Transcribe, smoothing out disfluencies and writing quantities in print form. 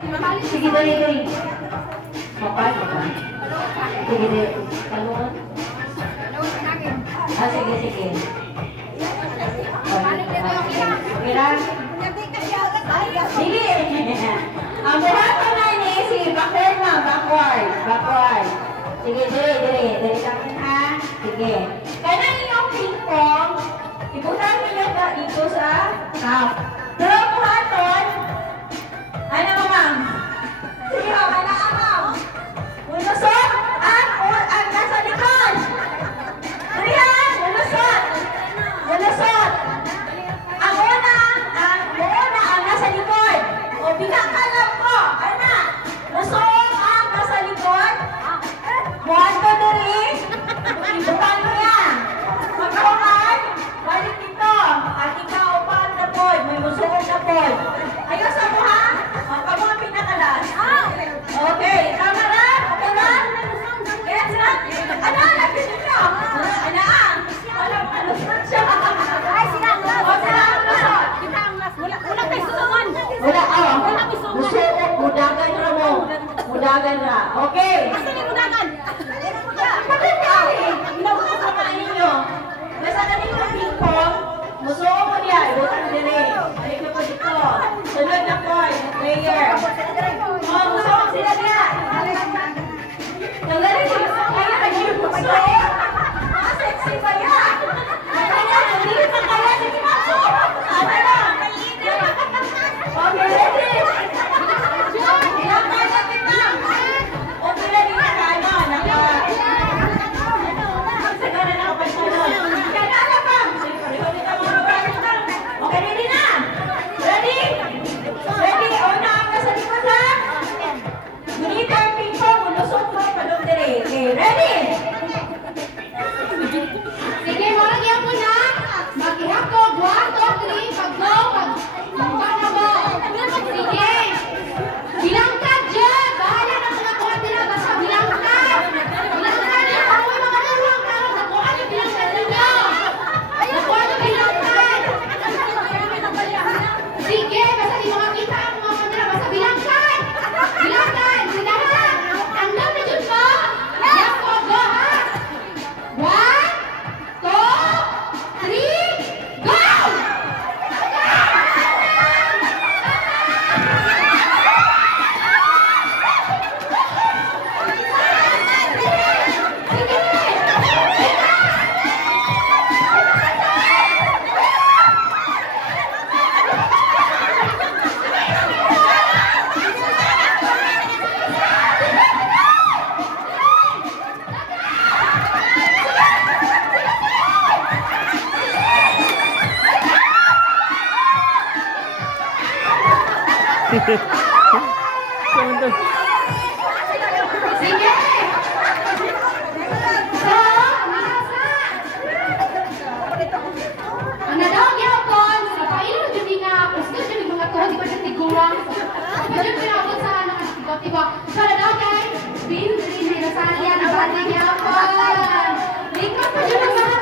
Sige, dali, dali. Mapas. Sige, dali. Talungan. Sige, sige. Okay lang? Sige. Ang buhat ko na ni, sige, backward na, backward. Sige, dali lang ha. Sige. Kaya yung ping-pong, ibutan nyo na dito sa half. Pero buhaton, ano ma'am? Sige, wala ma'am. Ulusot ang nasa likod. Tulihan, ulusot. Ang una ang nasa likod. O, binakalam ko. Ano? Lusot ang nasa likod. Buhat ko dali. Ibutan mo yan. Magkawakan, balik dito. At ikaw pa ang tapod. May musuot na pod. Ayos sa mo ha? Kamu ang pinakalas. Okay, tama na? Okay na? Yes na? Ano? Lapit niyo. Ano? Walang malusot siya. Ay, sila ang last. O, sila ang lusot. Kita ang last. Wala tayo susungan. Wala, Wala may susungan. musuot, mudagan ra mo. Mudagan ra. Okay. Kasi may mudagan. Bakit kami? Samahan ninyo. Nasa galing ng ping-pong, musuot mo niya. Ibutan mo dire. Balik na po dito. Sunod na po, player. Oh, musuot sila niya. Tanggalin mo yung kaya kayo musuot. Sexy ba yan? Kaya, hindi pa kaya. Sige, musuot. Ano na? Okay, ready? Ilang kaya kita? Okay na din na ano? Sagara na ako pa sunod. Kaya na alam ba? Okay, ready na? Ready? Ready? O na ang nasa likod ha? Gunita ang ping-pong. Ulusot mo yung palong dire. Okay, ready? Sige, marag yan ko na. Maghihakog. 1, 2, 3. Pag-go. Pag-go mo. Sige. Bilang ka, Jen. Bahala na mga kuha nila. Basta bilang ka. Bilang ka na. Ako yung mga naruang ka. Nakuha niyo bilang ka ninyo. Nakuha niyo bilang ka. Sige. Basta di makakita ang mga kuha nila. Basta bilang ka. Bilang ka. Sige ha. Tandang na dyan mo. Yan po. Go ha. 1, 2, 3, go! Sige! So, minasa! Ang nadawag yapon, sa pailo dyan nga, gusto dyan mga to, di ba dyan tiguang? Dyan pinabot sa nakasigot-tiba. So, nadawag guys, din, nasahan yan, ang banding yapon. Lingkot pa dyan ang mga